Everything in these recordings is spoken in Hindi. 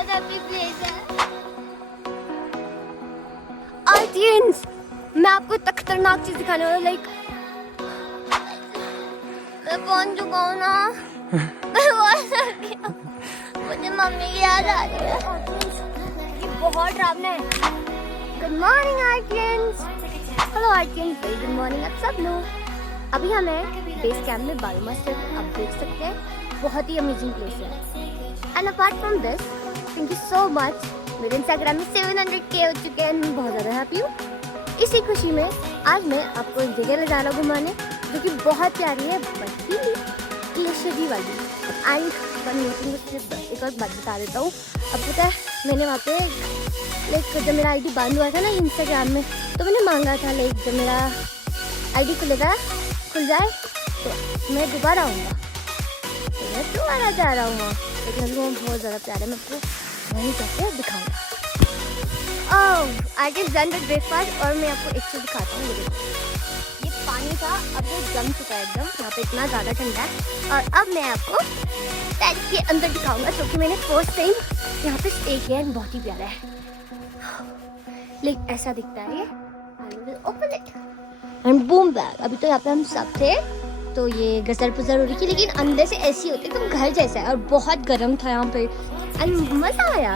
बहुत हैप्पी प्लेस है। ऑडियंस, मैं आपको इतना खतरनाक चीज दिखाने वाला, लाइक मैं पहुंच चुका हूँ ना। मैं बहुत थक गया। मुझे मम्मी की याद आ रही है। ये बहुत डरावना है। Good morning artians. Hello artians, very good morning आप सब लोग। अभी हम हैं बेस कैंप में बायोमास। आप देख सकते हैं बहुत ही अमेजिंग प्लेस है। And apart from this, thank you so much. मेरे इंस्टाग्राम में 700K हो चुके हैं। मैं बहुत ज़्यादा हैप्पी हूँ। इसी खुशी में आज मैं आपको एक जगह ले जा रहा हूँ घुमाने, जो कि बहुत प्यारी है, बर्फीली ग्लेशियर वाली। एंड एक और बात बता देता हूँ। अब पता है, मैंने वहाँ पे लाइक जब मेरा ID बंद हुआ था ना इंस्टाग्राम में, तो मैंने मांगा था लाइक जब मेरा ID खुल जाए तो मैं दोबारा आऊँगा। तो मैं दोबारा जा रहा हूँ, लेकिन वो बहुत ज़्यादा प्यारा है। मैं आपको वहीं जाके दिखाऊँगा। I just done with breakfast. और मैं आपको एक चीज़ दिखाता हूँ। ये पानी था, अब ये जम चुका है एकदम। यहाँ पे इतना ज़्यादा ठंडा है। और अब मैं आपको टैंक के अंदर दिखाऊंगा, क्योंकि मैंने फर्स्ट टाइम यहाँ पे स्टे किया है। बहुत ही प्यारा है, लेकिन ऐसा दिखता है ये। Open it and boom bag. अभी तो यहाँ पे हम सब थे, तो ये गजर पुजर हो रही थी, लेकिन अंदर से ऐसी होती है, तो घर जैसा है। और बहुत गर्म था यहाँ पे एंड मज़ा आया।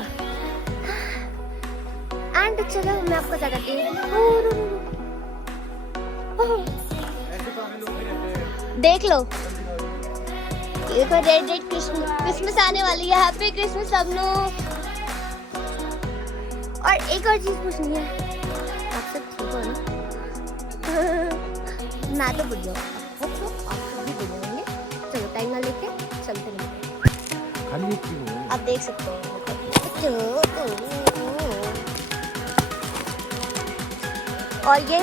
एंड चलो मैं आपको बताती हूँ। देख लो, देखो रेड रेड क्रिसमस आने वाली है। हैप्पी क्रिसमस सब लोग। और एक और चीज पूछनी है, आप सब ठीक हो ना? मैं तो बुढ़िया हूँ, आप सब भी बुढ़े होंगे। चलो टाइम ना लेके चलते हैं। आप देख सकते हो। और ये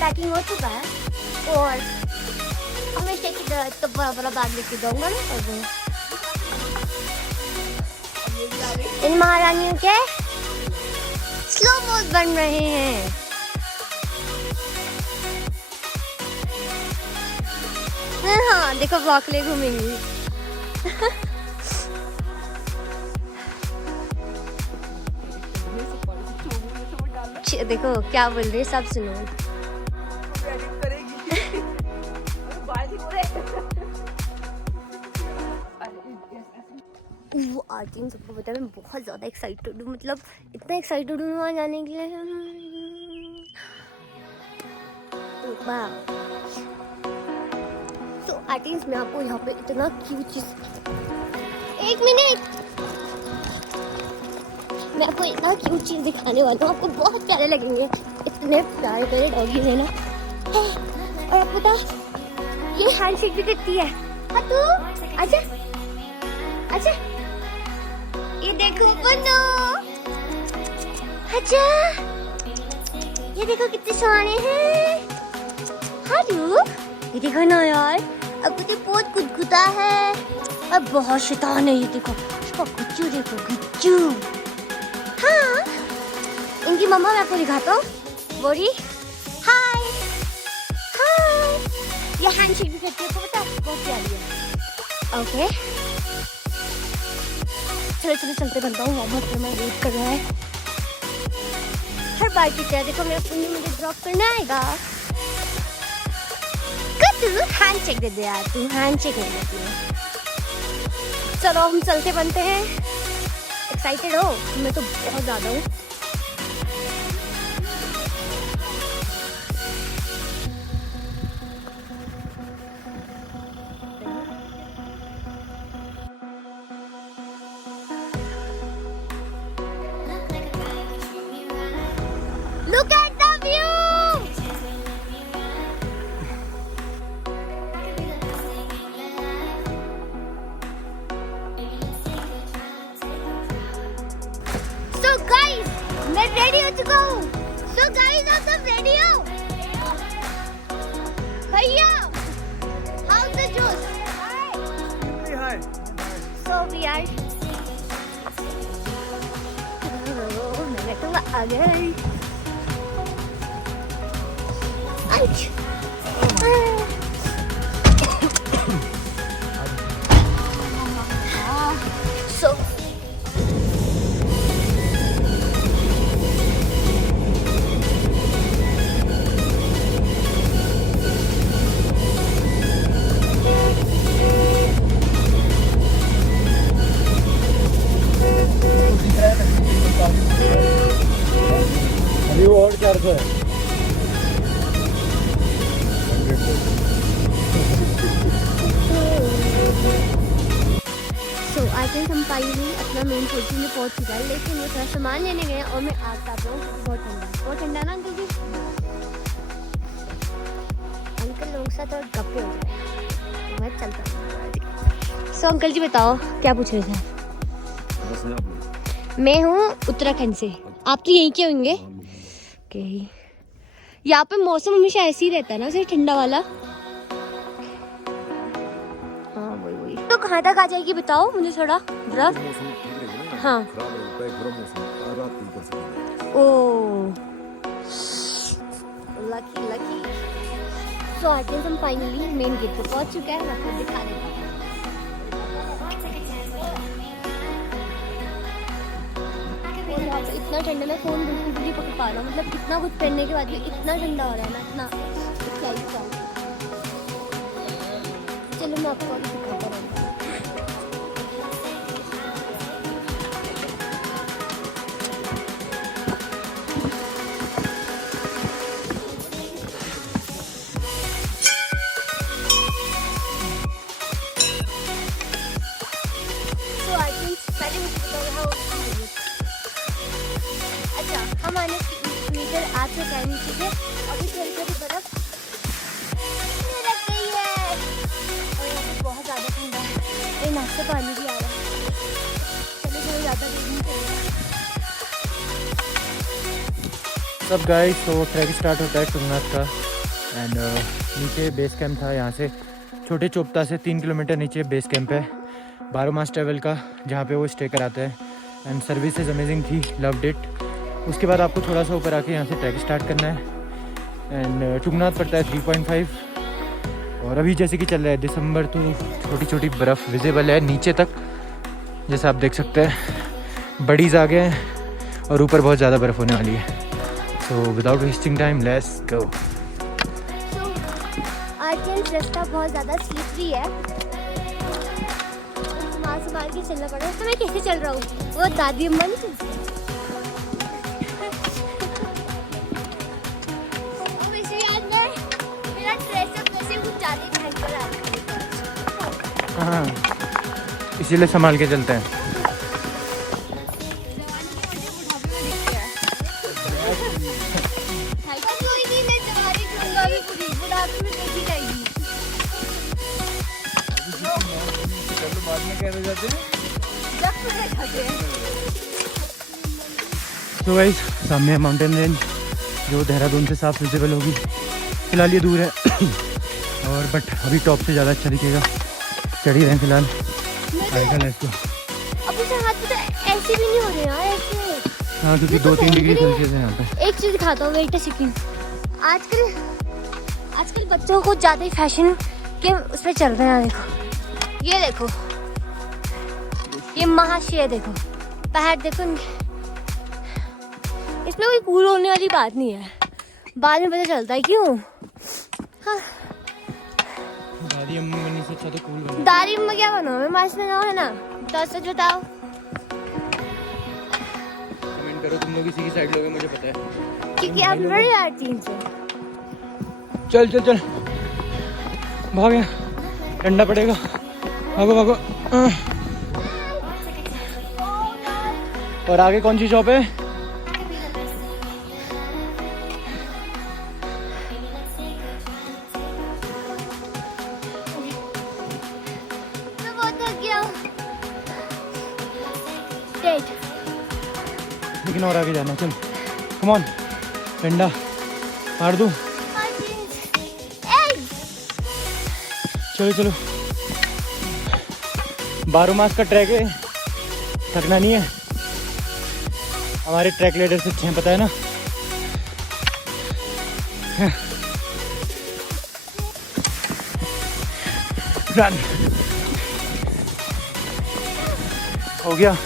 पैकिंग हो चुका है, और हमेशा की तरह तो बड़ा बैग लेके जाऊंगा ना। इन महारानियों के स्लो मोज बन रहे हैं। हाँ देखो, ब्लॉक ले घूमेंगी। देखो क्या बोल रही है, सब सुनो। वो आर्टिन सबको पता है, मैं बहुत ज़्यादा एक्साइटेड हूँ। मतलब इतना एक्साइटेड हूँ वहाँ जाने के लिए। तो आर्टिन, मैं आपको यहाँ पे इतना क्यूट चीज, एक मिनट, मैं आपको इतना क्यूट चीज दिखाने वाला हूँ। आपको बहुत प्यारे लगेंगे, इतने प्यारे प्यारे डॉगी है ना। और आपको पता, ये हैंडशेक भी करती है। हाँ तू आजा आजा, ये देखो बनो, आजा, ये देखो कितने सोने हैं। हाँ ये देखो ना यार, अब तो बहुत गुदगुदा है और बहुत शैतान है। ये देखो इसका गुच्चू, देखो गुच्चू। हाँ, इनकी मम्मा मैं आपको दिखाता हूँ। बोरी हाय हाय, ये हैंडशेक भी करती है, तो पता है बहुत प्यारी है। ओके चलो चलो चलते बनता हूँ। मोहम्मद मैं वेट कर रहा है हर बार की तरह। देखो मेरा पुन्नी मुझे ड्रॉप करने आएगा। तू हैंडशेक दे दे यार, तू हैंडशेक नहीं देती है। चलो हम चलते बनते हैं। एक्साइटेड हो? मैं तो बहुत ज़्यादा हूँ। Look at the view. So guys, मैं ready हो चुका हूँ। So guys, आप सब ready हो? भैया, how's the juice? Hi. So we are मैं आ गई। So अभी वो और 400 है। आई थिंक हम फाइनली अपना मेन होटल में पहुंच चुका है, लेकिन वो थोड़ा सामान लेने गए और मैं आग ताप रहा हूँ। बहुत ठंडा ना अंकल जी। अंकल लोगों के साथ और गप्पे हो जाए, मैं चलता हूँ। सो अंकल जी बताओ क्या पूछ रहे थे? मैं हूँ उत्तराखंड से, आप तो यहीं के होंगे। ओके, यहाँ पे मौसम हमेशा ऐसे ही रहता है ना, सिर्फ ठंडा वाला। हाँ वही। तो कहाँ तक आ जाएगी बताओ मुझे थोड़ा बर्फ। हाँ ओ लकी। तो आई थिंक हम फाइनली मेन गेट पे पहुंच चुके हैं। मैं आपको दिखा देता हूँ। इतना ठंडा, मैं फोन बिल्कुल भी नहीं पकड़ पा रहा हूँ। मतलब इतना कुछ पहनने के बाद भी इतना ठंडा हो रहा है ना, इतना क्या ही बताऊँ। चलो मैं आपको अभी दिखाता रहूँगा। अच्छा, हम आने मीटर आ चुका है नीचे से। अभी थोड़ी थोड़ी बर्फ लग गई है और यहाँ पे बहुत ज़्यादा ठंडा है। ये नाश्ता पानी भी आ रहा है। चलो थोड़ा ज़्यादा देर नहीं करेगा। सब गाइस, तो ट्रैक स्टार्ट होता है तुंगनाथ का। एंड नीचे बेस कैंप था। यहाँ से छोटे चोपता से 3 किलोमीटर नीचे बेस कैंप है 12 मास ट्रैवल का, जहाँ पे वो स्टे कराते हैं। एंड सर्विसेज अमेजिंग थी, लव्ड इट। उसके बाद आपको थोड़ा सा ऊपर आके यहाँ से ट्रैक स्टार्ट करना है। एंड तुंगनाथ पड़ता है 3.5। और अभी जैसे कि चल रहा है दिसंबर, तो छोटी छोटी बर्फ़ विजिबल है नीचे तक, जैसा आप देख सकते हैं। बडीज़ आ गए हैं और ऊपर बहुत ज़्यादा बर्फ़ होने वाली है। So without wasting time let's go. रास्ता बहुत ज़्यादा स्लिपरी है, संभाल के चलना पड़ रहा है। तो मैं कैसे चल रहा हूँ? वो दादी अम्मा नहीं चलती। मेरा ड्रेसअप वैसे कुछ ज़्यादा भयंकर आ रहा है। हाँ, इसीलिए संभाल के चलते हैं। तो गाइस, सामने है माउंटेन रेंज जो देहरादून से साफ विजिबल होगी। फिलहाल ये दूर है और बट अभी टॉप से ज़्यादा अच्छा दिखेगा। चढ़ ही रहे हैं फिलहाल। आएगा लेट्स गो। अभी से हाथ तो ऐसे भी नहीं हो रहे यार, ऐसे। हाँ, क्योंकि 2-3 डिग्री सेल्सियस है यहाँ पे। एक चीज़ दिखाता हूँ, वेट अ सेकंड। आजकल बच्चों को ज़्यादा ही फैशन के उस पर चल रहे हैं। देखो, ये देखो, ये महाशय देखो, पैर देखो इनके। इसमें कोई कूल होने वाली बात नहीं है, बाद में पता चलता है क्यों। हाँ, दादी अम्मा बनने से अच्छा तो कूल बनो। दादी अम्मा क्या बनो, मैं मास्क बनाओ है ना। तो सच बताओ, कमेंट करो तुम लोग किसी की साइड लोगे, मुझे पता है क्योंकि आप लड़ जाती हैं। चल चल चल, भाग यहाँ, ठंडा पड़ेगा। भागो भागो। और आगे कौन सी शॉप है? मैं बहुत थक गया हूँ। लेकिन और आगे जाना, चल कम ऑन। ठंडा मार दूँ? चलो चलो, 12 मास का ट्रैक है, थकना नहीं है। हमारे ट्रैक लीडर से अच्छे हैं, पता है ना। रन हो गया।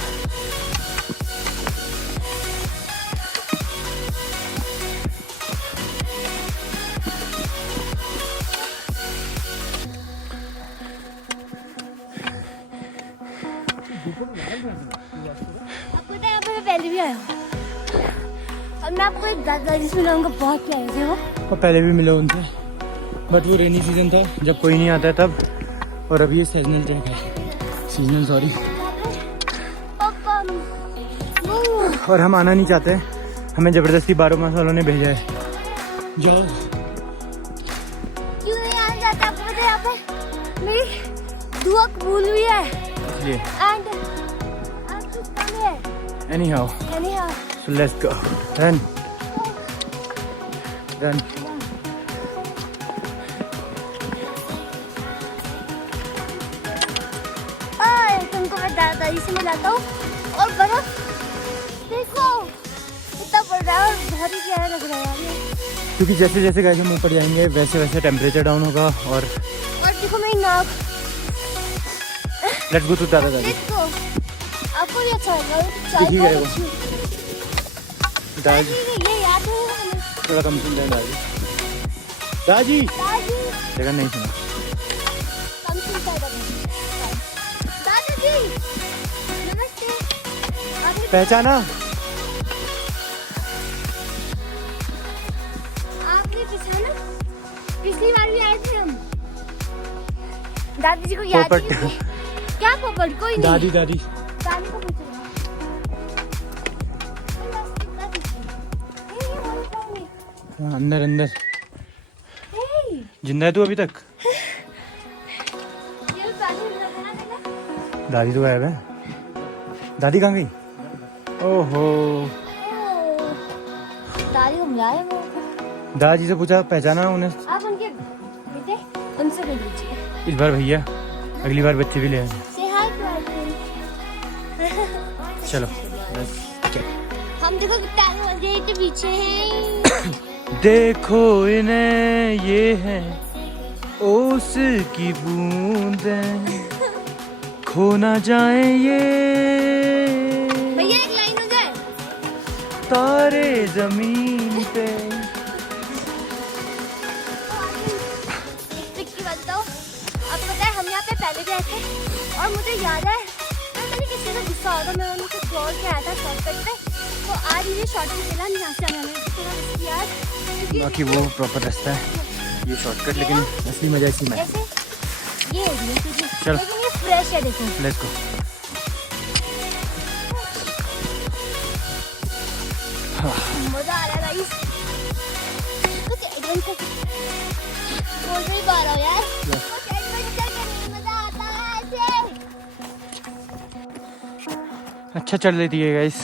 पहले भी आया हूँ और मैं आपको एक दादाजी सुनाऊंगा, बहुत प्यारे थे वो। और पहले भी मिले उनसे, बट वो रेनी सीजन था जब कोई नहीं आता है तब, और अभी ये सीजनल ट्रैक है, सीजनल सॉरी। और हम आना नहीं चाहते, हमें ज़बरदस्ती 12 मास वालों ने भेजा है। जाओ। क्यों नहीं आना चाहते आपको पता है, यहाँ पे मेरी दुआ कबूल हुई है। इसलिए and anyhow so let's go. Run. तुमको मैं दादाजी से मिलाता हूँ। और बर्फ देखो कितना बड़ रहा है और बहुत ही प्यारा लग रहा है यार ये। क्योंकि जैसे जैसे गाइस हम ऊपर जाएंगे वैसे वैसे टेम्परेचर डाउन होगा। और देखो मेरी नाक। लेट्स गो टू दादाजी। आपको भी अच्छा लगा ठीक है वो दादी ये याद है हमें। थोड़ा कम सुन रहे हैं दादी जगह नहीं सुना। कम सुनता है दादाजी। नमस्ते। पहचाना? आपने पहचाना? पिछली बार भी आए थे हम। दादाजी को याद नहीं है? क्या पोपट? कोई नहीं। दादी दादी को पूछो। अंदर जिंदा है तू अभी तक? दादी तो गायब है। दादी कहाँ गई? ओहो दादी को मिलाया वो। दादी से पूछा, पहचाना उन्हें? आप उनके बेटे, उनसे मिल लीजिए इस बार भैया, अगली बार बच्चे भी ले आए। चलो हम देखो कितना मजे के पीछे हैं। देखो इन्हें, ये है ओस की बूंदें, खो ना जाए ये भैया एक लाइन हो जाए। तारे जमीन पे। एक ट्रिक की बात बताओ, अब पता है हम यहाँ पे पहले भी आए थे और मुझे याद है मैंने किसी से गुस्सा होगा, मैं उनको दौड़ के आया था शॉर्टकट पे, तो आज मुझे शॉर्टकट मिला नहीं, यहाँ से आने में थोड़ा रिस्की यार। बाकी वो प्रॉपर रास्ता है, ये शॉर्टकट, लेकिन असली मजा इसी में। ऐसे ये हो गई है, चलो लेकिन ये फ्रेश है, देखो लेट्स गो। मजा आ रहा है गाइस, कुछ एडवेंचर बोल नहीं पा रहा हूँ यार, कुछ एडवेंचर करने में मजा आता है ऐसे। अच्छा चल लेती है गाइस।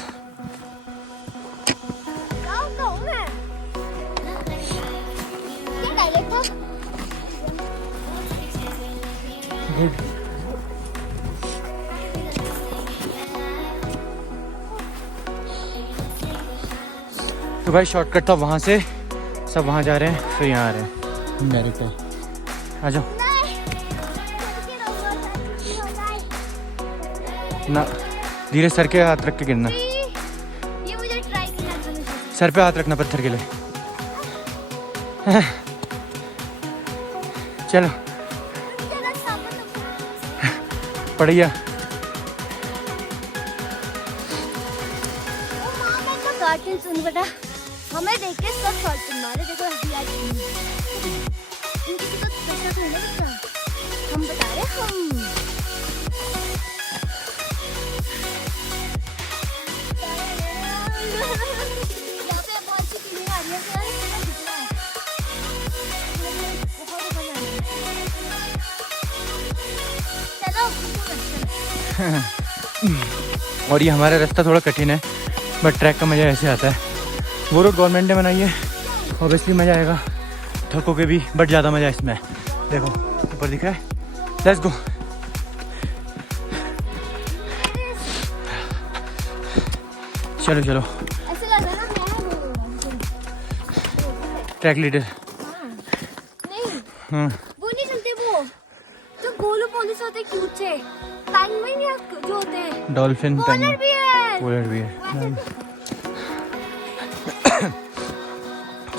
तो भाई शॉर्टकट था, वहाँ से सब वहाँ जा रहे हैं, फिर यहाँ आ रहे हैं डायरेक्ट है। आ जाओ ना, धीरे सर के हाथ रख के गिरना, ये मुझे ट्राई करना था। सर पे हाथ रखना पत्थर के लिए। चलो बढ़िया। कार्टून सुन बेटा, हमें देख के सब शॉर्ट मारे, देखो अभी आज इनकी तो प्रेशर नहीं लगता, हम बता रहे हम। यहाँ पे बहुत सी फीलिंग आ रही है, दिख रहा है बहुत मजा आ रहा है। चलो और ये हमारा रास्ता थोड़ा कठिन है, बट ट्रैक का मज़ा ऐसे आता है। वो रोड गवर्नमेंट ने बनाई है, ऑब्वियसली मज़ा आएगा, थकोगे भी, बट ज़्यादा मज़ा इसमें। देखो ऊपर दिख रहा है, लेट्स गो। चलो चलो ऐसे लग रहा है ना मैं ट्रैक लीडर। नहीं हाँ वो नहीं चलते, वो जो गोलू पोलिस होते क्यूट से पेंगुइन या जो होते हैं dolphin polar bear. Polar bear.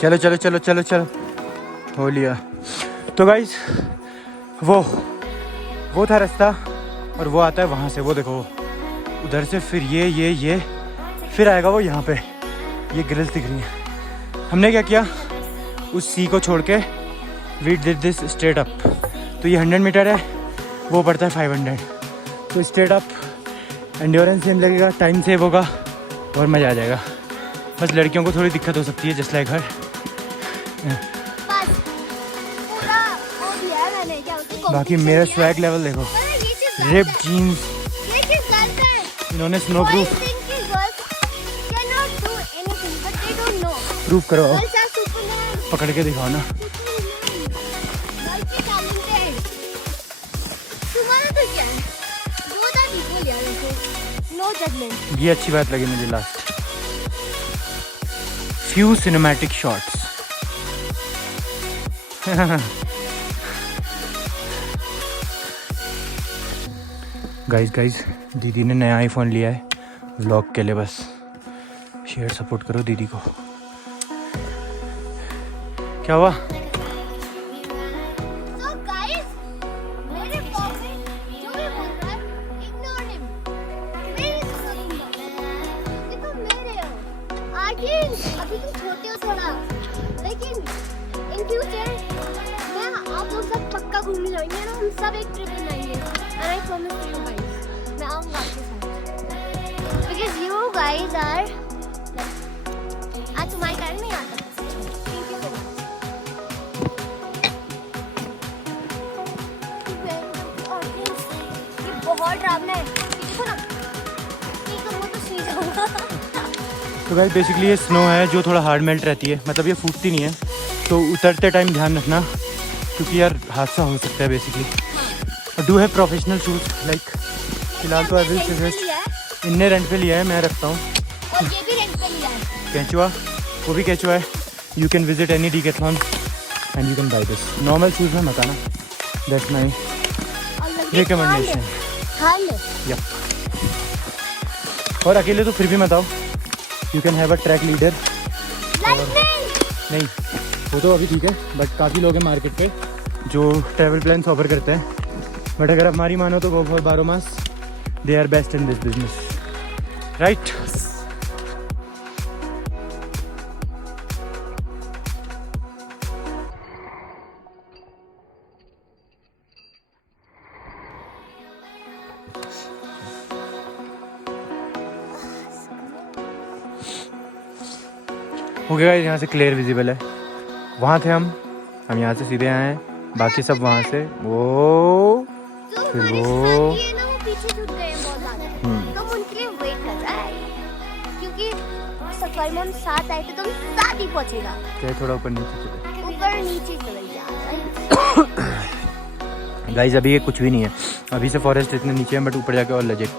चलो चलो चलो चलो चलो हो लिया। तो गाइस वो था रास्ता और वो आता है वहाँ से, वो देखो उधर से, फिर ये फिर आएगा वो यहाँ पे। ये ग्रिल्स दिख रही हैं। हमने क्या किया, उस सी को छोड़ के we did this straight up. तो ये 100 मीटर है, वो पड़ता है 500। तो स्ट्रेट अप एंड्योरेंस सेम लगेगा, टाइम सेव होगा और मज़ा आ जाएगा। बस लड़कियों को थोड़ी दिक्कत हो सकती है, जस्ट लाइक हर। बस पूरा हो गया है मैंने, क्या उसको बाकी मेरा स्वैग लेवल देखो, ये चीज रिप जीन्स, ये चीज गलत है। इन्होंने स्नो प्रूफ प्रूफ करो, पकड़ के दिखाओ ना। ये अच्छी बात लगी मुझे last, few cinematic shots. Guys दीदी ने नया आईफोन लिया है व्लॉग के लिए, बस शेयर सपोर्ट करो दीदी को। क्या हुआ? अभी तुम छोटे हो थोड़ा, लेकिन इन फ्यूचर मैं आप लोग सब पक्का घूमने जाएंगे ना, हम सब एक ट्रिप बनाएंगे। And I promise you guys, मैं आऊँगा आपके साथ, because you guys are आज तुम्हारे घर में आता। Thank you so much. ये बहुत डरावना है, देखो ना, ठीक है वो तो सही जाऊँगा। तो गाइस बेसिकली ये स्नो है जो थोड़ा हार्ड मेल्ट रहती है, मतलब ये फूटती नहीं है। तो उतरते टाइम ध्यान रखना, क्योंकि यार हादसा हो सकता है बेसिकली। और do have professional shoes like, फिलहाल तो आई विल सजेस्ट, इनने रेंट पे लिया है, मैं रखता हूँ। और ये भी रेंट पे लिया है, कैचुआ, वो भी कैचुआ है। You can visit any decathlon and you can buy this. Normal shoes में मत आना, दैट्स माई रिकमेंडेशन। यप, और अकेले तो फिर भी मत आओ, you can have a track leader. नहीं वो तो अभी ठीक है, बट काफ़ी लोग हैं मार्केट पे जो ट्रैवल प्लान्स ऑफर करते हैं, बट अगर आप हमारी मानो तो वो for Baromas, they are best in this business, right? हो गया, यहाँ से क्लियर विजिबल है। वहाँ थे हम यहाँ से सीधे आए हैं, बाकी सब वहाँ से वो फिर वो पीछे छूट गए हैं बहुत ज़्यादा, तो हम उनके लिए वेट कर रहा है, क्योंकि सफर में हम साथ आए थे तो हम साथ ही पहुँचेगा। चाहे थोड़ा ऊपर नीचे चले जा। गाइस अभी ये कुछ भी नहीं है, अभी से फॉरेस्ट इतने नीचे है, बट ऊपर जाके और लेजेंड।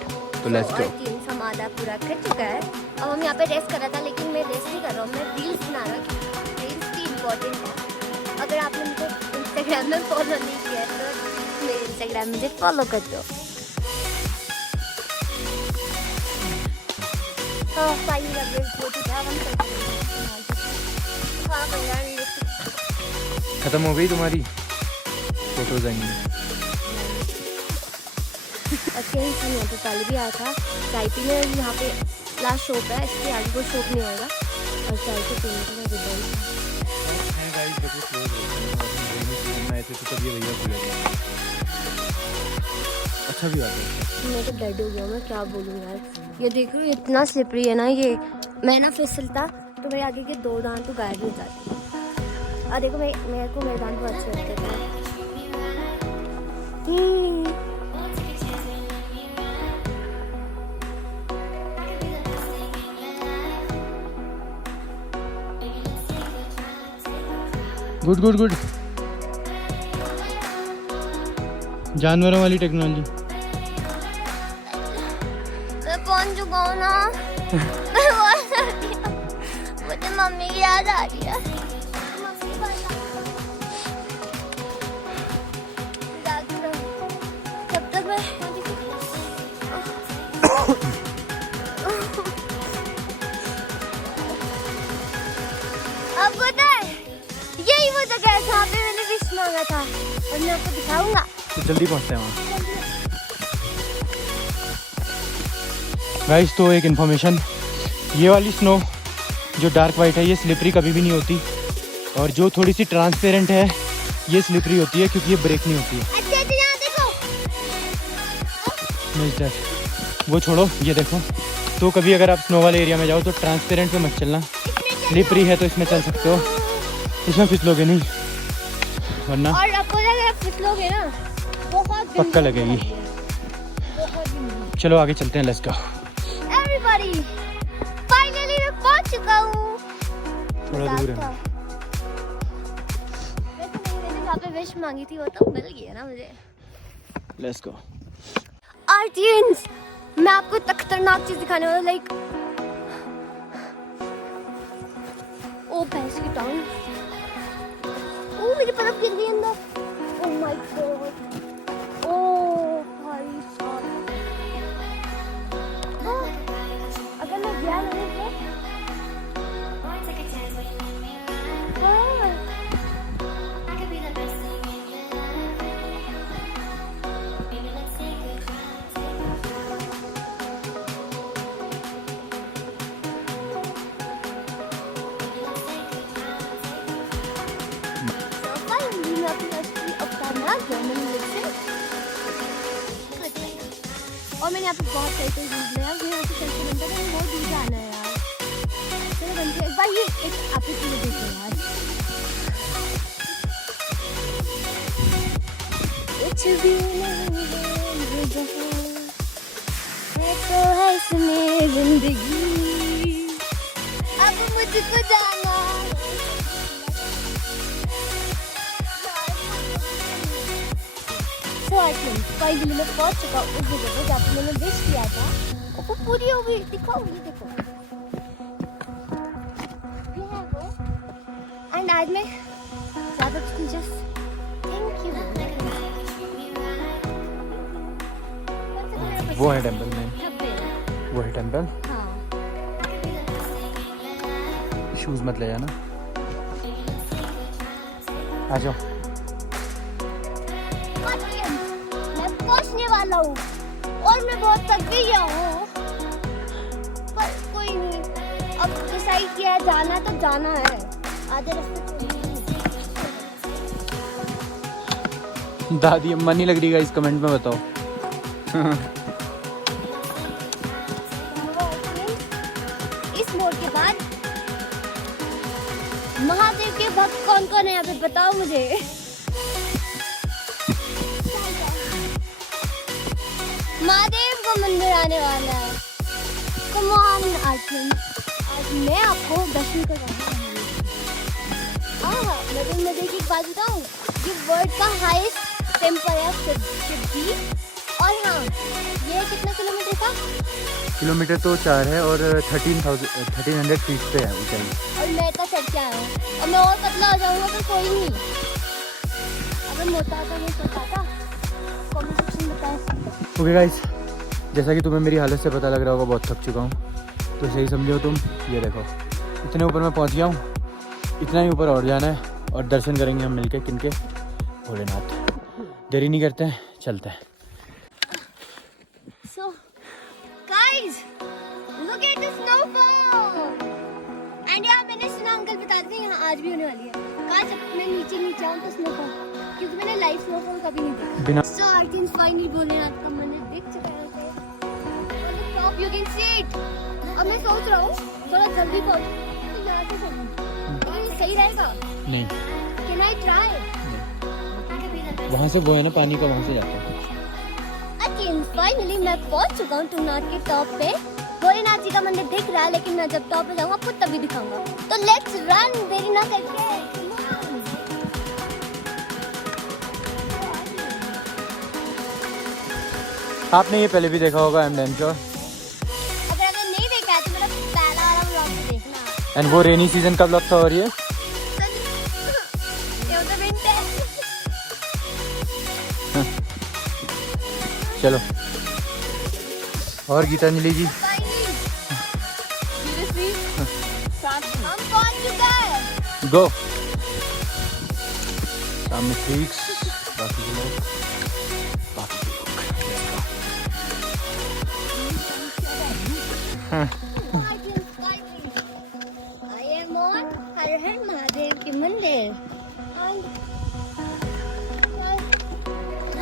तो लेट्स गो। समाधा पूरा कर चुका है, अब हम यहाँ पे रेस्ट कर रहा था, लेकिन मैं रेस्ट नहीं कर रहा हूँ, मैं रील्स बना रहा हूँ। रील्स भी इम्पोर्टेंट है। अगर आपने मुझे इंस्टाग्राम में फॉलो नहीं किया है तो मेरे इंस्टाग्राम मुझे फॉलो कर दो। फाइनली अपडेट हो चुका है, हम खत्म हो गई तुम्हारी फोटोज आएंगी। चेंज नहीं है, तो पहले भी आया था टाइपी में, यहाँ पे लास्ट शॉप है, इसके आगे कोई शॉप नहीं होगा। और चाय के पीने का रिबन अच्छा भी आता है। मैं तो डेड हो गया, मैं क्या बोलूँ यार। ये देख रही हूँ इतना स्लिपरी है ना ये, मैं ना फिसलता तो मेरे आगे के 2 दांत तो गायब हो जाते। और देखो मेरे को मेरे दांत बहुत अच्छे लगते थे। गुड गुड गुड, जानवरों वाली टेक्नोलॉजी। मैं पहुंच चुका हूँ ना। मम्मी की याद आ रही है। तब तक मैं अब पता है यही वो जगह है जहाँ पे मैंने विश मांगा था और मैं आपको दिखाऊंगा। तो जल्दी पहुंचते हैं वहाँ। गाइस तो एक इन्फॉर्मेशन, ये वाली स्नो जो डार्क वाइट है ये स्लिपरी कभी भी नहीं होती, और जो थोड़ी सी ट्रांसपेरेंट है ये स्लिपरी होती है क्योंकि ये ब्रेक नहीं होती है। अच्छा यहाँ देखो। मिस्टर वो छोड़ो, ये देखो। तो कभी अगर आप स्नो वाले एरिया में जाओ तो ट्रांसपेरेंट पे मत चलना, स्लिपरी है तो इसमें चल सकते हो, इसमें फिसलोगे नहीं वरना और आपको अगर आप फिसलोगे ना बहुत पक्का लगेगी। चलो आगे चलते हैं, लेट्स गो। एवरीबॉडी फाइनली मैं पहुंच चुका हूँ। थोड़ा दूर है। वैसे नहीं, मैंने जहाँ पे विश मांगी थी वो तो मिल गया ना मुझे। Let's go. आर्टियंस मैं आपको एक खतरनाक चीज दिखाने वाला, लाइक ओ भैंस की टांग, ओ मेरी बर्फ गिर गई अंदर, ओ माय गॉड, ओ भाई साहब, हाँ, अगर मैं गया नहीं तो हाँ। और मैंने यहाँ पे बहुत सही से घूम लिया, मुझे यहाँ से चलते बनता है, बहुत दूर जाना है यार। चलो बनते एक बार ये एक आप ही देखो यार, कुछ भी नहीं है तो है इसमें जिंदगी, अब मुझको जाना। फाइनली मैं पहुंच चुका हूँ उस जगह पे जहाँ पे मैंने विश किया था, वो पूरी हो गई। दिखाओ ये देखो, ये है वो। एंड आज मैं ज़्यादा कुछ जस्ट थैंक यू। वो है टेंपल में, वो है टेंपल। हाँ शूज मत ले जाना, आ जाओ। मैं पहुंचने वाला हूँ और मैं बहुत थक भी गया हूँ, पर कोई नहीं, अब डिसाइड किया है जाना तो जाना है, आधे रास्ते दादी अम्मा नहीं लग रही गाइस, कमेंट में बताओ। इस मोड़ के बाद महादेव के भक्त कौन कौन है यहाँ पे बताओ मुझे। महादेव का मंदिर आने वाला है। कम ऑन आर्टियन, आज मैं आपको दर्शन करवाऊंगा। हाँ मैं देखिए एक बात बताऊँ, ये वर्ल्ड का हाईएस्ट टेम्पल है सिद्धि, और हाँ ये कितना किलोमीटर का? किलोमीटर तो 4 है और 1300 फीट पे है ऊंचाई। और मैं इतना चढ़ के आया हूँ और मैं और पतला हो जाऊंगा तो कोई नहीं, अगर मोटा होता मैं सोचा था। कमेंट सेक्शन में बताएं। ओके गाइस, जैसा कि तुम्हें मेरी हालत से पता लग रहा होगा, बहुत थक चुका हूँ, तो सही समझो तुम। ये देखो इतने ऊपर मैं पहुँच गया हूँ, इतना ही ऊपर और जाना है और दर्शन करेंगे हम मिलके किनके, भोलेनाथ। देरी नहीं करते हैं, चलते हैं। So guys, look at the snowfall. And यार मैंने सुना अंकल बता रहे थे यहाँ आज भी होने वाली है। काश अब मैं नीचे आऊँ तो स्नोफॉल, क्योंकि मैंने लाइव स्नोफॉल कभी नहीं देखा। बिना So I can finally Bholenath का मंदिर दिख चुका है। On the top you can see it. अब मैं सोच रहा हूँ थोड़ा जल्दी पहुँचूँ तो यहाँ से चलूँ, ये सही रहेगा? नहीं, Can I try? वहाँ से वो है ना पानी का, वहाँ से जाता है। फाइनली मैं पहुंच चुका हूँ तुंगनाथ के टॉप पे। भोलेनाथ जी का मंदिर दिख रहा है, लेकिन मैं जब टॉप पे जाऊंगा आपको तभी दिखाऊंगा। तो लेट्स रन, देरी ना करके। आपने ये पहले भी देखा होगा, आई एम डैम श्योर। अगर नहीं देखा है तो मेरा पहला वाला व्लॉग देखना। एंड वो रेनी सीजन का ब्लॉग था और ये चलो। और गीतांजलि जी हम पहुंच चुके हैं। गो सामने फ्रीक्स बाकी लोग I am on हर हर महादेव के मंदिर।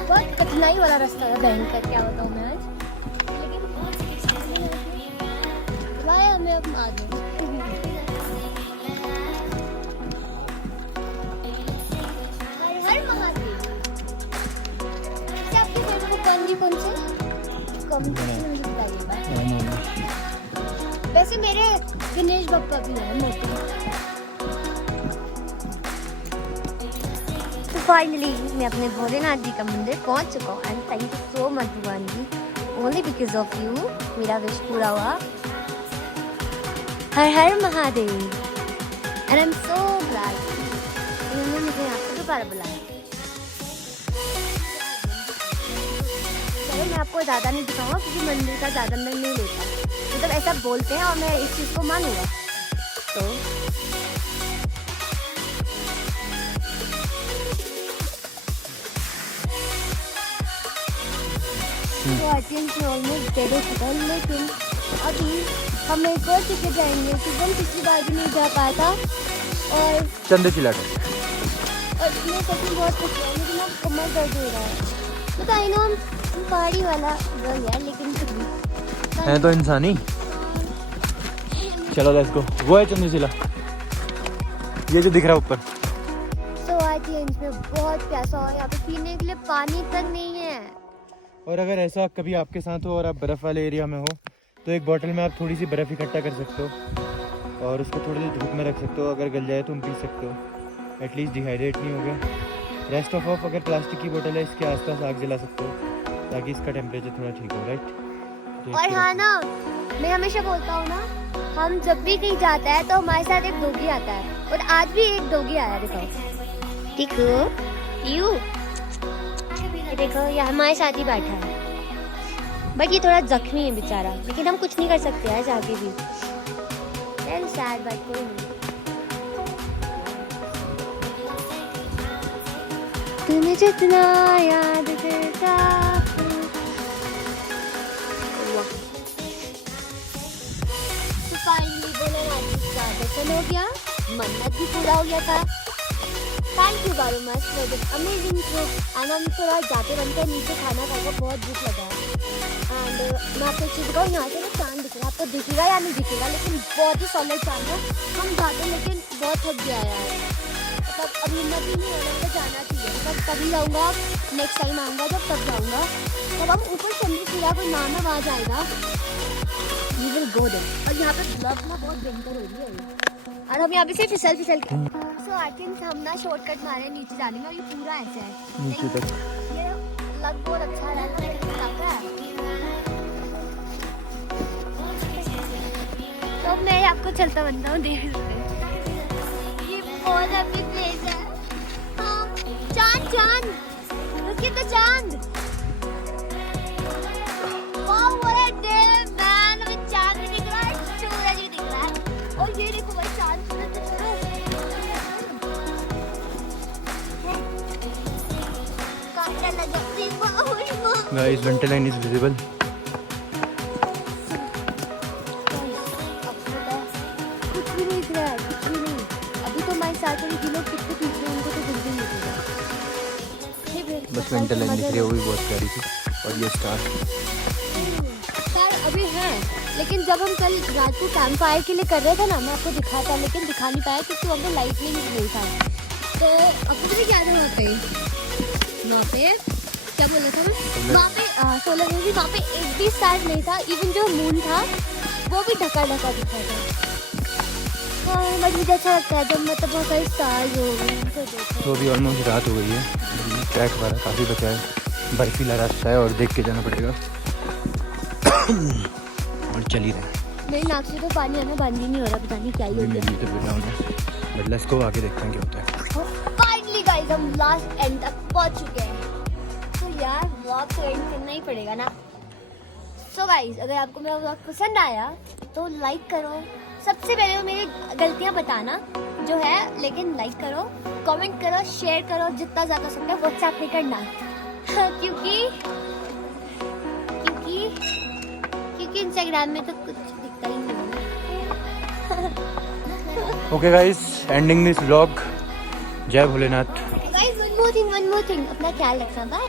बहुत कठिनाई वाला रास्ता है, भयंकर, क्या बताऊँ मैं आज, लेकिन बुलाया हमें अब महादेव। हर हर महादेव। अच्छा, आपकी फेवरेट गांधी कौन से? कमेंट में मुझे बताइएगा। वैसे मेरे गणेश बप्पा भी है मोटे। तो फाइनली मैं अपने भोलेनाथ जी का मंदिर पहुंच चुका हूँ and thank you so much भगवान जी, ओनली बिकॉज ऑफ यू मेरा विश पूरा हुआ। हर हर Mahadev and I am so glad उन्होंने मुझे यहाँ पर दोबारा बुलाया। चलो मैं आपको ज़्यादा नहीं दिखाऊंगा क्योंकि मंदिर का ज़्यादा मैं नहीं लेता, मतलब ऐसा बोलते हैं और मैं इस चीज़ को मानूंगा। तो ऑलमोस्ट डेड हो चुका है, लेकिन अभी हम एक और टिकट जाएंगे क्योंकि हम पिछली बार भी नहीं जा पाया था और चंदे चिलाट मैं सच में बहुत खुश हूँ, लेकिन अब कमर दर्द हो रहा है। तो आई नो हम पहाड़ी वाला गर्ल है, लेकिन फिर भी है तो इंसानी। चलो लेट्स गो। वो है चंद्रशिला, ये जो दिख रहा है ऊपर। सो आई थिंक इसमें बहुत प्यासा और यहाँ पे पीने के लिए पानी तक नहीं है। और अगर ऐसा कभी आपके साथ हो और आप बर्फ़ वाले एरिया में हो तो एक बोतल में आप थोड़ी सी बर्फ़ इकट्ठा कर सकते हो और उसको थोड़ी देर धूप में रख सकते हो। अगर गल जाए तो तुम पी सकते हो, एटलीस्ट डिहाइड्रेट नहीं हो गए। रेस्ट ऑफ अगर प्लास्टिक की बोतल है इसके आसपास आग जला सकते हो ताकि इसका टेम्परेचर थोड़ा ठीक हो, राइट। और हाँ ना, मैं हमेशा बोलता हूँ ना, हम जब भी कहीं जाता है तो हमारे साथ एक डॉगी आता है और आज भी एक डॉगी आया। देखो देखो यू, देखो ये हमारे साथ ही बैठा है, बट ये थोड़ा जख्मी है बेचारा, लेकिन हम कुछ नहीं कर सकते हैं जाके भी। वेरी सैड बट कोई नहीं। तुम्हें जितना याद करता फाइनली भोलेनाथ जी का दर्शन हो गया, मन्नत भी पूरा हो गया था। Thank you very much for this amazing trip and हम थोड़ा जाते बनते नीचे खाना खाएगा, बहुत भूख लगा है। एंड मैं आपको एक चीज़ बताऊँ, यहाँ से ना चांद दिख रहा है, आपको दिखेगा या नहीं दिखेगा, लेकिन बहुत ही सॉलिड चांद है। हम जाते लेकिन बहुत थक गया यार, मतलब अब हिम्मत ही नहीं होना, मुझे जाना चाहिए। मतलब तभी जाऊँगा, नेक्स्ट टाइम आऊँगा जब तब जाऊँगा। तब हम ऊपर चंद्रशिला कोई नाम है वहाँ जाएगा, वी विल गो देयर। और यहाँ पे ब्लॉग ना बहुत भयंकर हो रही है और हम यहाँ पे सिर्फ फिसल के। सो आई थिंक हम ना शॉर्टकट मारे नीचे जाने में, ये पूरा ऐसा है नीचे तक। ये लग बहुत अच्छा रहा है, तो मैं आपको चलता बनता हूँ, देख सकते हैं। ये बहुत हैप्पी प्लेस है। हाँ, चांद चांद, look at the चांद। वाह what a day man, अभी चांद भी दिख रहा है, सूरज भी दिख रहा है और ये देखो भाई चांद सूरज दिख रहा है। कांटा लगा Guys, Vente line is visible. कुछ भी नहीं दिख रहा है, कुछ भी नहीं। अभी तो हमारे साथ में लोग कितने पीछे हैं, उनको तो कुछ भी नहीं दिख रहा। बस वेंटे लाइन दिख रही है, वो भी बहुत प्यारी थी। और ये स्टार अभी है, लेकिन जब हम कल रात को कैंप फायर के लिए कर रहे थे ना, मैं आपको दिखा था, लेकिन दिखा नहीं पाया क्योंकि वहाँ पे लाइटनिंग नहीं था। तो आपको मुझे क्या था वहाँ पे क्या बोला था मैं, वहाँ पे सोलर में भी वहाँ पे एक भी स्टार नहीं था, इवन जो मून था वो भी ढका ढका दिखा था। हाँ, बट मुझे अच्छा लगता है जब मतलब बहुत सारे स्टार्स हो गए। तो अभी ऑलमोस्ट रात हो गई है, ट्रैक हमारा काफ़ी बचा है, बर्फीला रास्ता है और देख के जाना पड़ेगा और चल ही रहा है। मेरी नाक से तो पानी आना बंद ही नहीं हो रहा, पता नहीं क्या ही हो गया। मेरी तो बिना होना, बट लेट्स गो, आगे देखते हैं क्या होता है। फाइनली गाइस हम लास्ट एंड तक पहुंच चुके हैं। तो यार व्लॉग तो एंड करना ही पड़ेगा ना। सो गाइस अगर आपको मेरा व्लॉग पसंद आया तो लाइक करो। सबसे पहले तो मेरी गलतियां बताना जो है, लेकिन लाइक करो, कमेंट करो, शेयर करो, जितना ज़्यादा सकता है। व्हाट्सएप नहीं करना क्योंकि इंस्टाग्राम में तो कुछ दिखता ही नहीं है। Okay guys, ending this vlog. जय Bholenath. Guys one more thing, अपना ख्याल रखना। बाय।